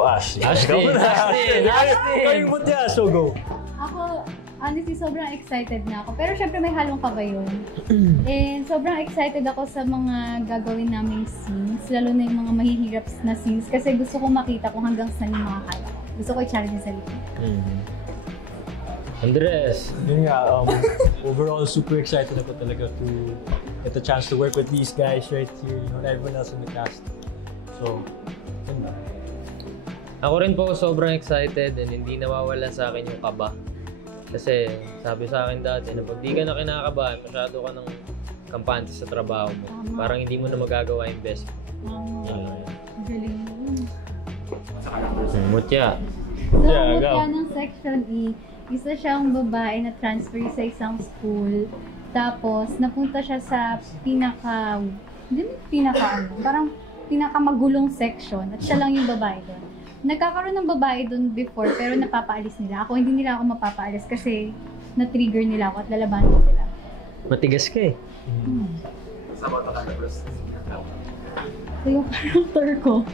Oh, Ashley. Ashtin! Kayo mo niya, so go. Ako, honestly, sobrang excited na ako. Pero syempre may halong kaba yun. And sobrang excited ako sa mga gagawin naming scenes, lalo na yung mga mahihirap na scenes, kasi gusto kong makita kung hanggang saan yung mga kaya ko. Gusto ko i-challenge yung sarili. Andres! Yun nga, overall, super excited ako talaga to get the chance to work with these guys right here, you know, and everyone else in the cast. So, yun na. Ako rin po sobrang excited and hindi nawawala sa akin yung kaba. Kasi sabi sa akin dati na pag di ka na kinakabahan, masyado ka ng kampante sa trabaho mo. Parang hindi mo na magagawa yung best. Galing mo. Mutya. So, Yeah, go. mutya ng Section E, isa siyang babae na transfer sa isang school. Tapos, napunta siya sa parang pinakamagulong section. At siya lang yung babae doon. Nagkakaroon ng babae doon before, pero napapaalis nila. Ako, hindi nila ako mapapaalis kasi na-trigger nila ako at lalabanan ko sila. Matigas ka eh. So, yung character ko.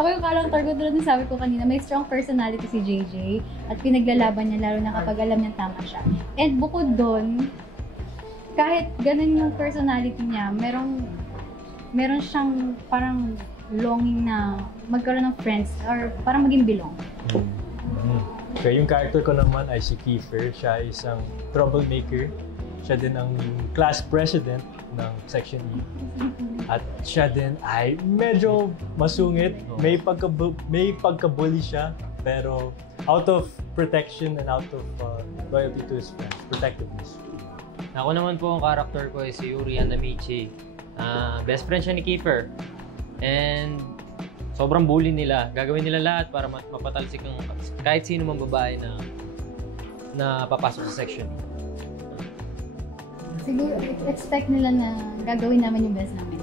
Ako yung character ko, tulad ng sabi ko kanina, may strong personality si JJ at pinaglalaban niya lalo na kapag alam niyang tama siya. And bukod doon, kahit ganun yung personality niya, meron siyang parang longing na magkaroon ng friends or parang maging belong. Okay, yung character ko naman ay si Kiefer. Siya ay isang troublemaker. Siya din ang class president ng Section E. At siya din ay medyo masungit. May pagka-bully siya. Pero out of protection and out of loyalty to his friends. Protectiveness. Ako naman po ang character ko ay si Yuri Anamichi. Best friend siya ni Kiefer. And sobrang bully nila. Gagawin nila lahat para mapatalsik ng kahit sino mang babae na papasok sa section. Siguro, expect nila na gagawin naman yung best namin.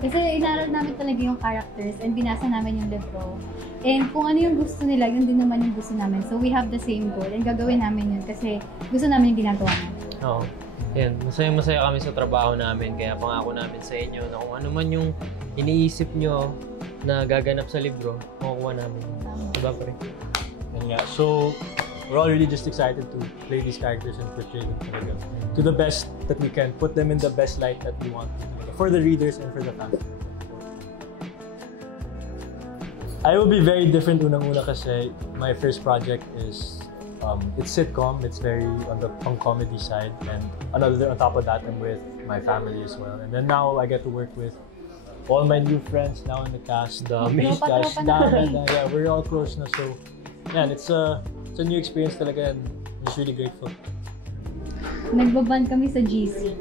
Kasi inaral namin talaga yung characters and binasa namin yung libro. And kung ano yung gusto nila, yun din naman yung gusto namin. So we have the same goal and gagawin namin yun kasi gusto namin yung ginagawa namin. Oo. Yan, masaya-masaya kami sa trabaho namin. Kaya pangako namin sa inyo na kung ano man yung iniisip nyo na gaganap sa libro, makukuha namin. Diba, pre? And yeah, so we're all really just excited to play these characters and portray them talaga to the best that we can. Put them in the best light that we want for the readers and for the fans. I will be very different unang-una kasi my first project is it's sitcom. It's very on the comedy side, and on top of that, I'm with my family as well. And then now I get to work with all my new friends now in the cast. These guys, yeah, we're all close na. So, yeah, it's a new experience talaga, and I'm just really grateful. Nagbaban kami sa GC.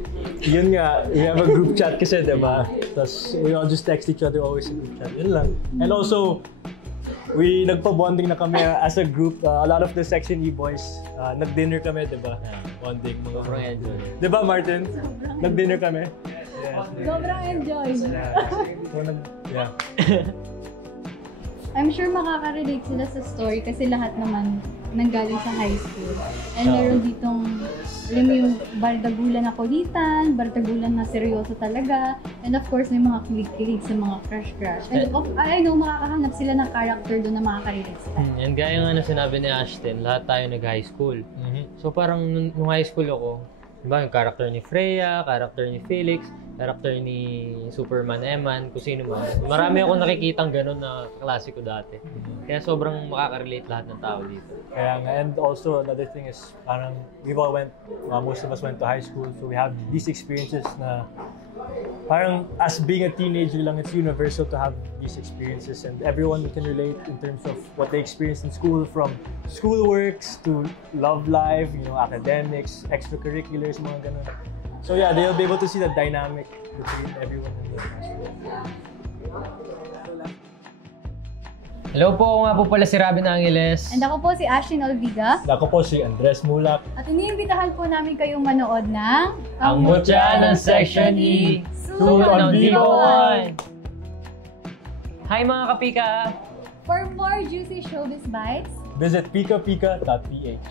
Yun nga, we have a group chat kasi, diba? Tapos we all just text each other always in group chat. Yun lang. And also, we nagpa-bonding na kami as a group. A lot of the Section E boys, nag-dinner kami, diba? Bonding. Sobrang enjoy. Diba, Martin? Nag-dinner kami. Yes. Sobrang enjoy. Yeah. I'm sure makaka-relate sila sa story kasi lahat naman nanggaling sa high school. And meron ditong, alam mo yung bardagulan na kulitan, bardagulan na seryoso talaga, and of course may mga kilig-kilig sa mga crush-crush. And I know makakahanap sila ng character doon na makaka-relate sila. And gaya nga na sinabi ni Ashton, lahat tayo nag-high school. So parang nung high school ako, diba, yung character ni Freya, character ni Felix, character ni Superman Eman, kung sino man. Marami akong nakikitang ganun na klase ko dati. Kaya sobrang makaka-relate lahat ng tao dito. Kaya nga, and also another thing is parang we all most of us went to high school, so we have these experiences na parang as being a teenager lang, it's universal to have these experiences, and everyone can relate in terms of what they experienced in school, from schoolworks to love life, you know, academics, extracurriculars, mga ganun. So yeah, they'll be able to see the dynamic between everyone in the class. Hello po, ako nga po pala si Robin Angeles. And ako po si Ashtin Olviga. Ako po si Andres Mulak. At iniimbitahan po namin kayong manood ng Ang Mutya ng Section E, Soon on on Vivo Vivo 1. Hi mga kapika! For more juicy showbiz bites, Visit pikapika.ph.